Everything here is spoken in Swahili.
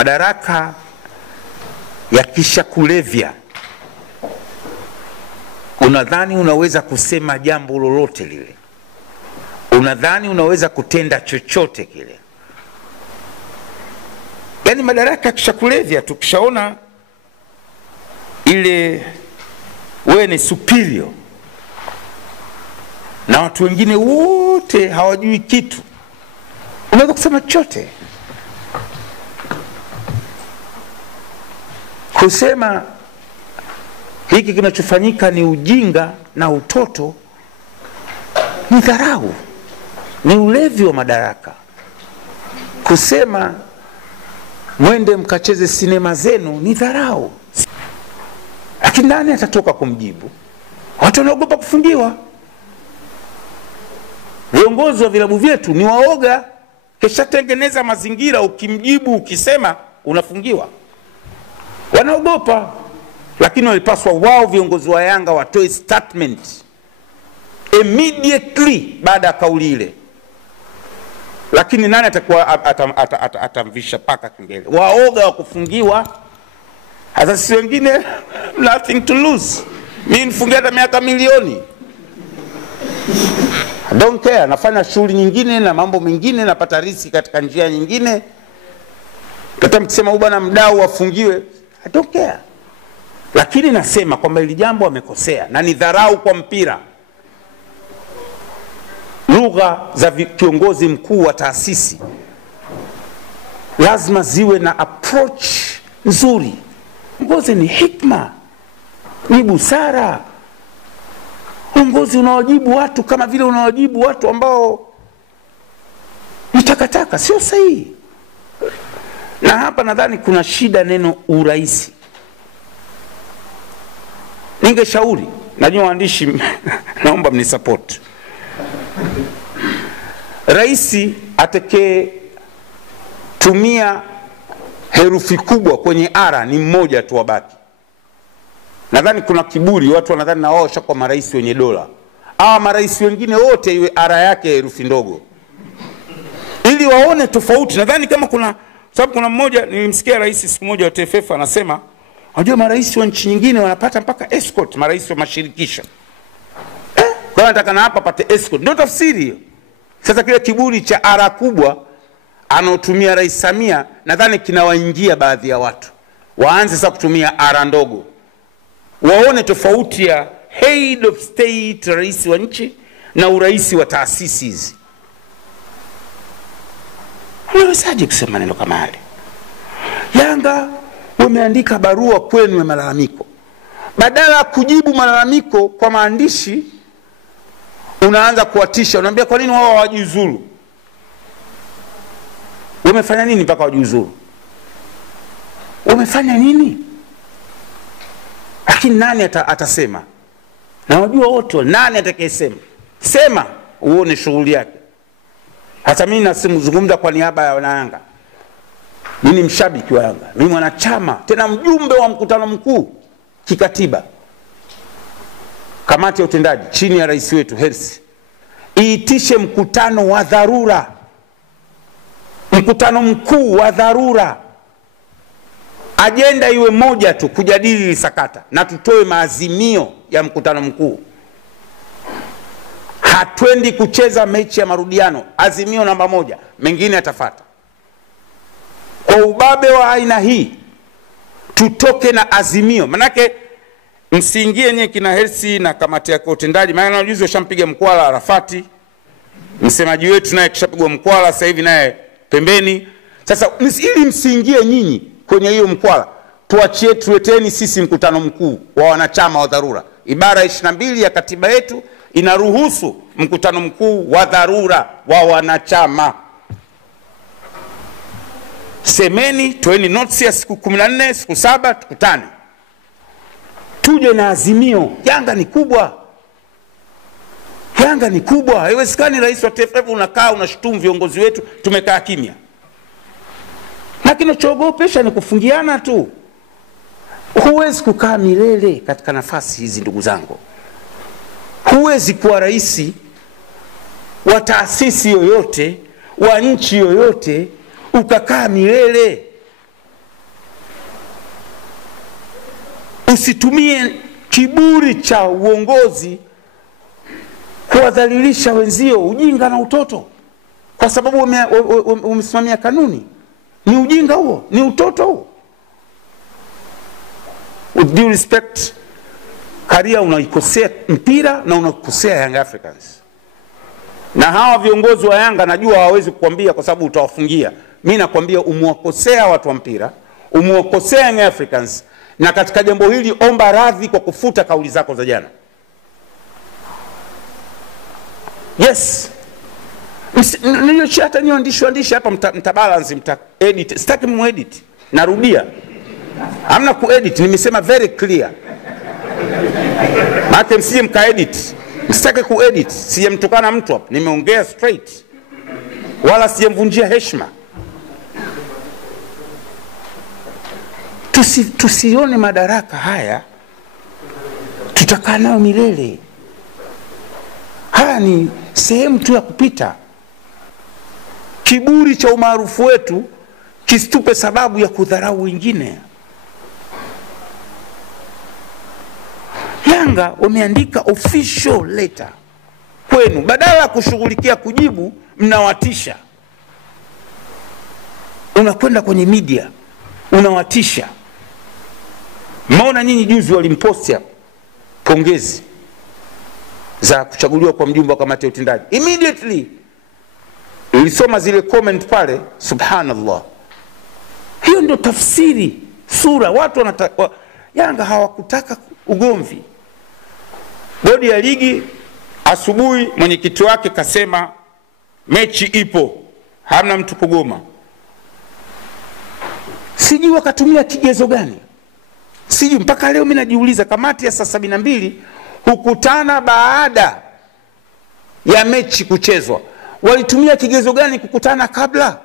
madaraka yakisha kulevya, unadhani unaweza kusema jambo lolote lile, unadhani unaweza kutenda chochote kile. Yani madaraka yakisha kulevya, tukishaona ile wewe ni superior na watu wengine wote hawajui kitu, unaweza kusema chochote. Kusema hiki kinachofanyika ni ujinga na utoto ni dharau, ni ulevi wa madaraka. Kusema mwende mkacheze sinema zenu ni dharau. Lakini nani atatoka kumjibu? Watu wanaogopa kufungiwa. Viongozi wa vilabu vyetu ni waoga, kisha tengeneza mazingira, ukimjibu ukisema unafungiwa. Wanaogopa. Lakini walipaswa wao viongozi wa Yanga watoe statement immediately baada ya kauli ile. Lakini nani atakuwa atamvisha paka kengele? Waoga wa kufungiwa. Hata sisi wengine nothing to lose. Mimi nifungia hata miaka milioni, I don't care. Nafanya shughuli nyingine na mambo mengine, napata riziki katika njia nyingine. Kata mkisema huyu bwana mdau afungiwe, I don't care. Lakini nasema kwamba hili jambo wamekosea na ni dharau kwa mpira. Lugha za kiongozi mkuu wa taasisi lazima ziwe na approach nzuri. Uongozi ni hikma, ni busara. Uongozi unawajibu watu kama vile unawajibu watu ambao ni takataka, sio sahihi. Na hapa nadhani kuna shida neno uraisi. Ningeshauri, najua waandishi naomba mnisupport, raisi atakaye tumia herufi kubwa kwenye ara ni mmoja tu wabaki. Nadhani kuna kiburi, watu wanadhani na wao shakwa marais wenye dola. Marais wengine wote iwe ara yake herufi ndogo, ili waone tofauti. Nadhani kama kuna, sababu kuna mmoja nilimsikia rais siku moja wa TFF anasema, unajua marais wa nchi nyingine wanapata mpaka escort, marais wa mashirikisho. Kwa nataka na hapa pate escort. Ndio tafsiri hiyo. Sasa kile kiburi cha ara kubwa anaotumia Rais Samia, nadhani kinawaingia baadhi ya watu. Waanze sasa kutumia ara ndogo. Waone tofauti ya head of state, rais wa nchi, na uraisi wa taasisi hizi. Unawezaje kusema neno kama hili? Yanga wameandika barua kwenu ya malalamiko. Badala kujibu malalamiko kwa maandishi, unaanza kuwatisha. Unaambia kwa nini wao hawajiuzuru? Wamefanya nini mpaka wajiuzuru? Wamefanya nini? Lakini nani atasema? Na wajua wote, nani atakayesema? Sema uone shughuli yake. Hata mimi nasimzungumza kwa niaba ya Yanga. Mimi ni mshabiki wa Yanga. Mimi mwanachama, tena mjumbe wa mkutano mkuu kikatiba. Kamati ya utendaji chini ya rais wetu Hersi iitishe mkutano wa dharura. Mkutano mkuu wa dharura. Agenda iwe moja tu, kujadili sakata, na tutoe maazimio ya mkutano mkuu. Hatwendi kucheza mechi ya marudiano. Azimio namba 1, mengine yatafuata. Kwa ubabe wa aina hii tutoke na azimio. Manake msiingie nye kina Hersi na kamati ya utendaji. Maana juzi washampiga mkwala Arafati, msemaji wetu naye kishapigwa mkwala, sasa hivi naye pembeni. Sasa ili msiingie nyinyi kwenye hiyo mkwala, tuachie, tuleteni sisi mkutano mkuu wa wanachama wa dharura. Ibara 22 ya katiba yetu inaruhusu mkutano mkuu wa dharura wa wanachama. Semeni, toeni notice ya siku 14, siku 7, tukutane. Tuje na azimio. Yanga ni kubwa. Yanga ni kubwa. Haiwezekani rais wa TFF unakaa unashutumu viongozi wetu tumekaa kimya. Na kinachoogopesha ni kufungiana tu. Huwezi kukaa milele katika nafasi hizi ndugu zangu. Huwezi kuwa rais wa taasisi yoyote, wa nchi yoyote, ukakaa milele. Usitumie kiburi cha uongozi kuwadhalilisha wenzio, ujinga na utoto, kwa sababu umesimamia kanuni. Ni ujinga huo, ni utoto huo. With due respect, Karia unaikosea mpira na unakosea Young Africans. Na hawa viongozi wa Yanga najua hawawezi kukwambia kwa sababu utawafungia. Mimi nakwambia umewakosea watu wa mpira, umewakosea Young Africans, na katika jambo hili omba radhi kwa kufuta kauli zako za jana. Yes. Hata niandishi hapa mtabalance, mtaedit. Sitaki muedit. Narudia. Hamna kuedit, nimesema very clear. Maana msije mkaedit. Msitaki kuedit. Sijamtukana mtu hapa. Nimeongea straight. Wala sijamvunjia heshima. Tusione madaraka haya tutakaa nayo milele. Haya ni sehemu tu ya kupita. Kiburi cha umaarufu wetu kisitupe sababu ya kudharau wengine. Yanga wameandika official letter kwenu, badala ya kushughulikia kujibu mnawatisha. Unakwenda kwenye media unawatisha. Maona nyinyi juzi walimposti hapo pongezi za kuchaguliwa kwa mjumbe wa kamati ya utendaji. Immediately nilisoma zile comment pale, subhanallah. Hiyo ndio tafsiri sura watu Yanga hawakutaka ugomvi. Bodi ya ligi asubuhi mwenyekiti wake kasema mechi ipo, hamna mtu kugoma. Sijui wakatumia kigezo gani. Sijui mpaka leo mimi najiuliza. Kamati ya saa 72 hukutana baada ya mechi kuchezwa. Walitumia kigezo gani kukutana kabla?